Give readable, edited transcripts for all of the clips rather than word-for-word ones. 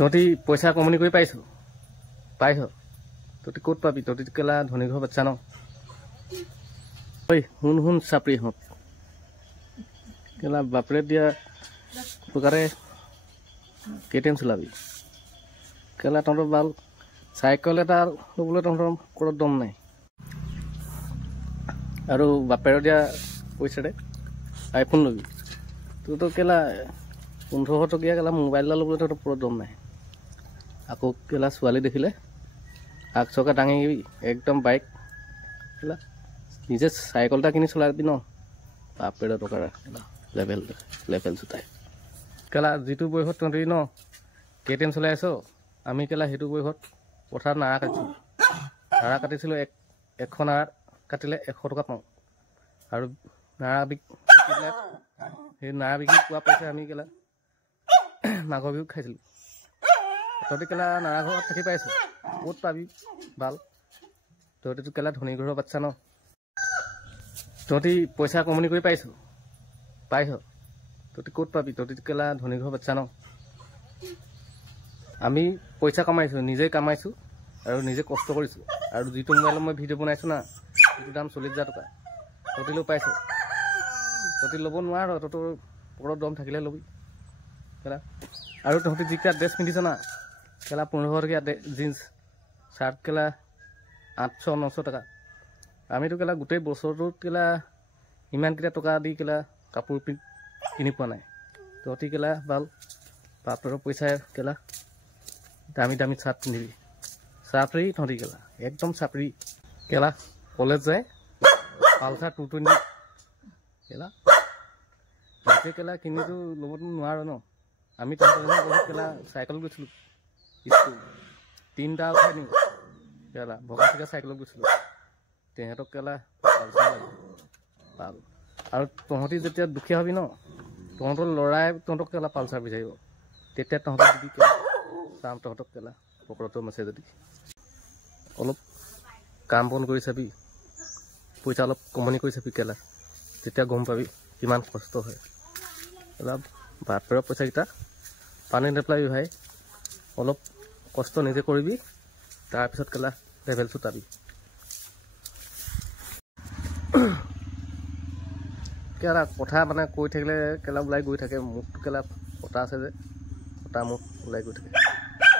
তহঁতি পইচা কমনি কৰি পাইছ তহঁতি ক'ত পাবি? তহঁতি কেলা ধনী ঘৰ বাচ্চা ন। ঐ শুন চাপৰি হঁত কেলা বাপৰে দিয়া টকাৰে কেটিএম চলাবি কেলা। তহঁতৰ ভাল চাইকেল এটা ল'বলৈ তহঁতৰ ক'ত দম নাই। আৰু বাপেৰ দিয়া পইচাৰে আইফোন ল'বি। তোৰতো কেলা 1500 টকীয়া কেলা মোবাইল এটা ল'বলৈ তহঁতৰ পুৰত দম নাই। আকৌ কেলা ছোৱালী দেখিলে আগ চকা দাঙি একদম বাইক কেলা নিজে চাইকেল এটা কিনি চলাবি ন। বাপেৰ টকাৰ লেভেল চুটাই কেলা। যিটো বয়সত তহঁতি ন কেটিএম চলাই আছ, আমি কেলা সেইটো বয়সত পথাৰত নাৰা কাটিছিলোঁ। নাৰা কাটিছিলোঁ এখন নাৰা কাটিলে 100 টকা পাওঁ। আৰু নাৰা বিকিলে সেই নাৰা বিক্ৰী পোৱা পইচা আমি কেলা মাঘৰ বিহুত খাইছিলোঁ। তহঁতি কেলা নাৰা ঘৰত থাকি পাইছ, ক'ত পাবি ভাল? তহঁতিতো কেলা ধনী ঘৰৰ বাচ্চা ন। তহঁতি পইচা কমনি কৰি পাইছ তহঁতি ক'ত পাবি? তহঁতি কেলা ধনী ঘৰৰ বাচ্চা ন। আমি পইচা কামাইছোঁ, নিজে কামাইছোঁ আৰু নিজে কষ্ট কৰিছোঁ। আৰু যিটো মোবাইলত মই ভিডিঅ' বনাইছোঁ না, সেইটো দাম 40,000 টকা। তহঁতি লৈ পাইছ? তহঁতি ল'ব নোৱাৰ, তহঁতৰ ওপৰত দম থাকিলে ল'বি কেলা। আৰু তহঁতি যিকেইটা ড্ৰেছ পিন্ধিছ না কেলা 1500 টকীয়া জিন্স চাৰ্ট কেলা 800-900 টকা। আমিতো কেলা গোটেই বছৰটোত কেলা ইমানকেইটা টকা দি কেলা কাপোৰ কিনি পোৱা নাই। তহঁতি কেলা ভাল বাপেৰৰ পইচাই কেলা দামী চাৰ্ট পিন্ধিবি। চাপৰি তহঁতি কেলা একদম চাপৰি কেলা। কলেজ যায় পালচাৰ 220 কেলা নিজে কেলা কিনিতো ল'বতো নোৱাৰ ন। আমি তহঁতৰ বহুত কেলা চাইকেল গৈছিলোঁ স্কুল 3টা উঠাই নিওঁ কেলা ভগা চিগা চাইকেলত গৈছিলোঁ। তেহেঁতক কেলা পালচাৰ লাগে ভাল। আৰু তহঁতি যেতিয়া দুখীয়া হবি ন, তহঁতৰ ল'ৰাই তহঁতক কেলা পালচাৰ বিচাৰিব। তেতিয়া তহঁতক যদি কেলা চাম তহঁতক কেলা পকৰতো মাছে যদি অলপ কাম বন কৰি চাবি, পইচা অলপ কমনি কৰি চাবি কেলা, তেতিয়া গম পাবি কিমান কষ্ট হয় কেলা। বাপেৰৰ পইচাকেইটা পানী নেপেলাবি ভাই। অলপ কষ্ট নিজে কৰিবি, তাৰপিছত কেলা লেভেল চুটাবি কেলা। কথা মানে কৈ থাকিলে কেলা ওলাই গৈ থাকে। মুখটো কেলা কটা আছে যে, কটা মুখ ওলাই গৈ থাকে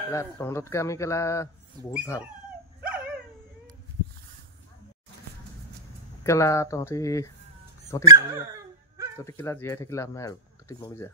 কেলা। তহঁততকৈ আমি কেলা বহুত ভাল কেলা। তহঁতি মৰি যা। তহঁতি কেলা জীয়াই থাকি লাভ নাই আৰু তহঁতি মৰি যা।